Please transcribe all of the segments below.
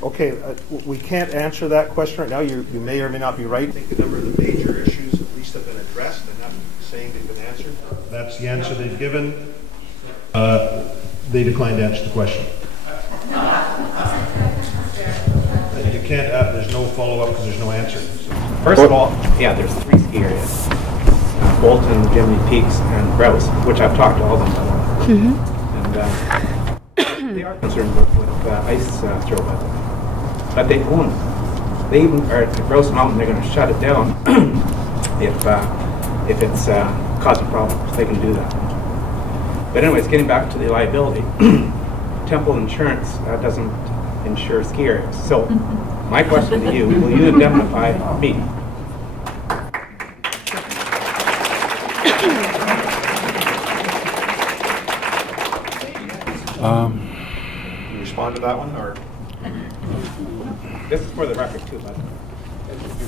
Okay, we can't answer that question right now. You may or may not be right. I think a number of the major issues at least have been addressed. I'm not saying they've been answered. That's the answer they've given. They declined to answer the question. You can't, there's no follow-up because there's no answer. First of all, yeah, there's 3 ski areas. Bolton, Jiminy Peaks, and Grouse, which I've talked to all of them about. And they are concerned with ice throw by them. But they own them. They even are at Grouse Mountain, they're going to shut it down if it's causing problems. They can do that. But anyways, getting back to the liability, Temple Insurance doesn't insure ski areas. So my question to you, will you indemnify me? Can you respond to that one, or? This is for the record too,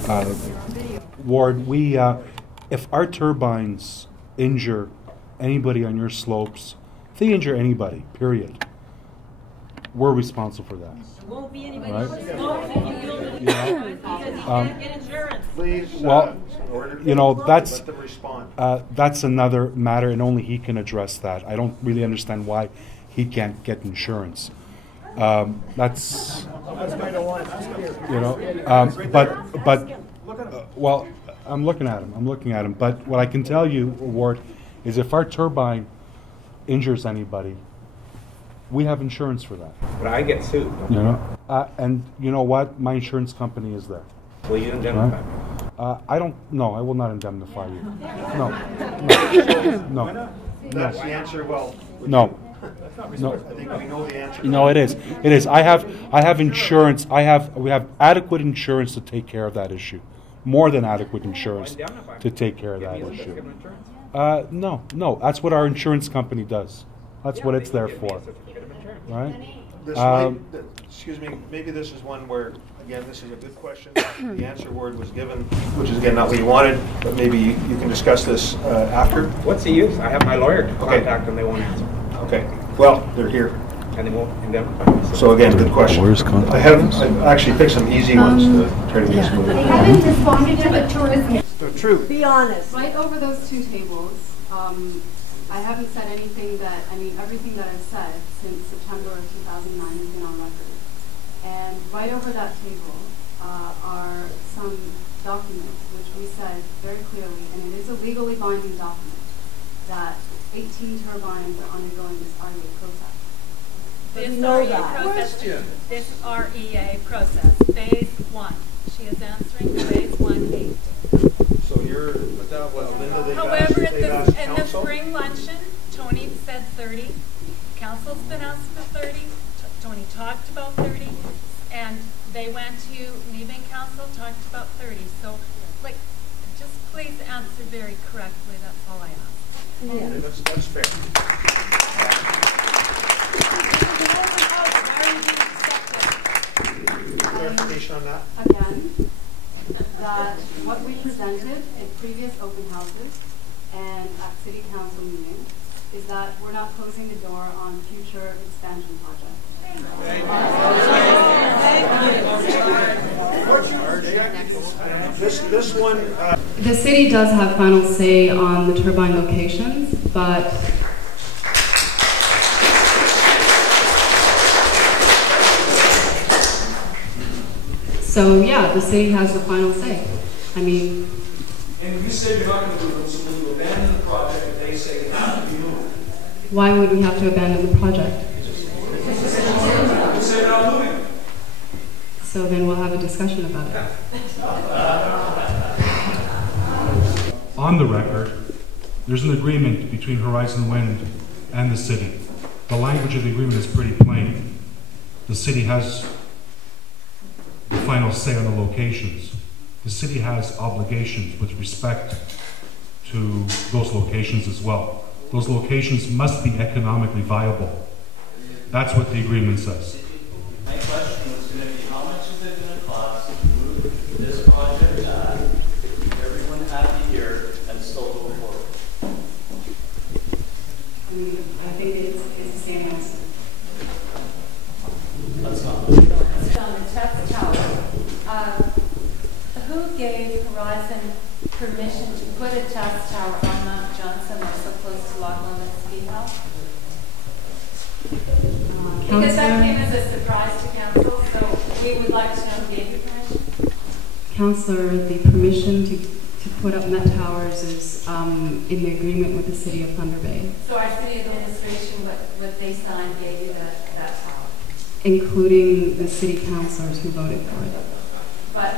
bud. Ward, we, if our turbines injure anybody on your slopes, if they injure anybody, period, we're responsible for that. There won't be anybody Right? on the slopes if you build it because you can't get insurance. Please, well, you know, that's let them respond. that's another matter, and only he can address that. I don't really understand why he can't get insurance. That's you know, well, I'm looking at him. But what I can tell you, Ward, is if our turbine injures anybody, we have insurance for that. But I get sued. You know, and you know what? My insurance company is there. Will you indemnify me? I don't. No, I will not indemnify you. No. That's the answer. Well, No. I think we know the answer. No, it is. It is. I have insurance. We have adequate insurance to take care of that issue. More than adequate insurance to take care of that issue. No. That's what our insurance company does. That's what it's there for. Right? This might, excuse me, maybe this is one where, again, this is a good question. The answer word was given, which is, again, not what you wanted, but maybe you can discuss this after. What's the use? I have my lawyer to contact them, they won't answer. Okay, well, they're here. And they won't indemnify me. So again, good question. I've actually picked some easy ones to try to get this moving. They haven't responded to the tourism. The truth. Be honest. Right over those 2 tables, I haven't said anything that, everything that I've said since September of 2009 has been on record. And right over that table are some documents which we said very clearly, and it is a legally binding document, that 18 turbines are undergoing this REA process. This REA process, this REA process, phase 1. She is answering phase 1A. So you're, without what, Linda, they've However, asked in the council? spring luncheon, Tony said 30. Council's been asked for 30. Tony talked about 30. And they went to leaving council, talked about 30. So, just please answer very correctly. That's all I ask. Yeah. Okay, that's fair. Clarification on that? Again, that what we presented in previous open houses and at city council meetings is that we're not closing the door on future expansion projects. This one. The city does have final say on the turbine locations, but so yeah, the city has the final say. And you said you're not going to do it, so will you abandon the project if they say it has to be moved? Why would we have to abandon the project? You say not moving. So then we'll have a discussion about it. On the record, there's an agreement between Horizon Wind and the city. The language of the agreement is pretty plain. The city has the final say on the locations. The city has obligations with respect to those locations as well. Those locations must be economically viable. That's what the agreement says. My question was going to be, how much is it going to cost to move this project back, everyone happy here, and still go forward? I think it's the same answer. Let's not. It's done. who gave Horizon permission to put a test tower on Mount Johnson or so close to Loch Lomond Ski Hill? Because that came as a surprise to council, so we would like to know who gave you permission. Councillor, the permission to put up Met Towers is in the agreement with the City of Thunder Bay. So our city administration, what they signed gave you that power? Including the city councillors who voted for it. But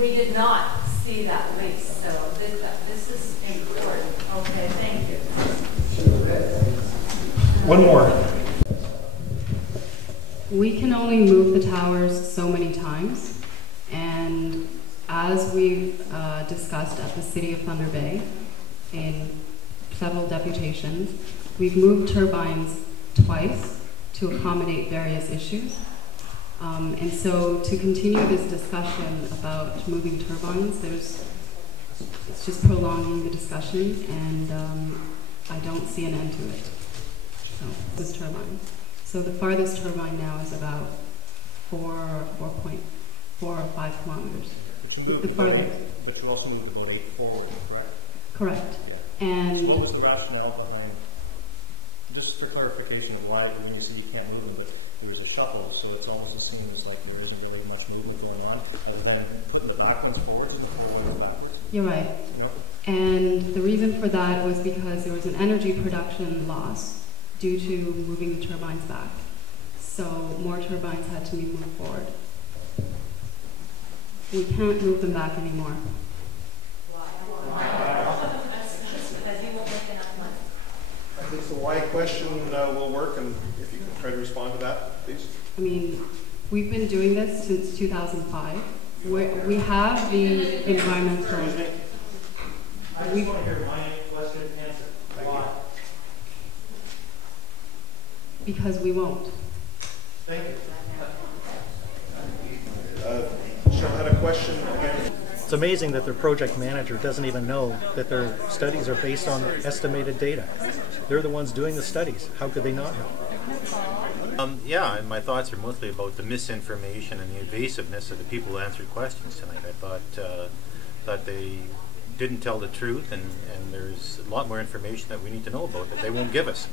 we did not see that lease, so this is important. Okay, thank you. One more. We can only move the towers so many times, and as we've discussed at the City of Thunder Bay in several deputations, we've moved turbines twice to accommodate various issues. And so to continue this discussion about moving turbines, it's just prolonging the discussion, and I don't see an end to it. So this turbine. So the farthest turbine now is about 4.4 or 5 kilometers. The farthest. But you also moved the boat 8 forward, correct? Correct. Yeah. And so what was the rationale behind, just for clarification of why, when you say you can't move them, but there's a shuffle, so it's almost the same as like there isn't really much movement going on, other than putting the back ones forward and the ones backwards. you're right. Yep. And the reason for that was because there was an energy production loss due to moving the turbines back. So more turbines had to be moved forward. We can't move them back anymore. Because you won't make enough money. I think the why question will work, and if you can try to respond to that, please. I mean, we've been doing this since 2005. We have the environmental. I just want to hear my question answered. Why? Because we won't. Thank you. Cheryl had a question again. It's amazing that their project manager doesn't even know that their studies are based on estimated data. They're the ones doing the studies. How could they not know? Yeah, and my thoughts are mostly about the misinformation and the evasiveness of the people who answered questions tonight. I thought they didn't tell the truth, and there's a lot more information that we need to know about that they won't give us.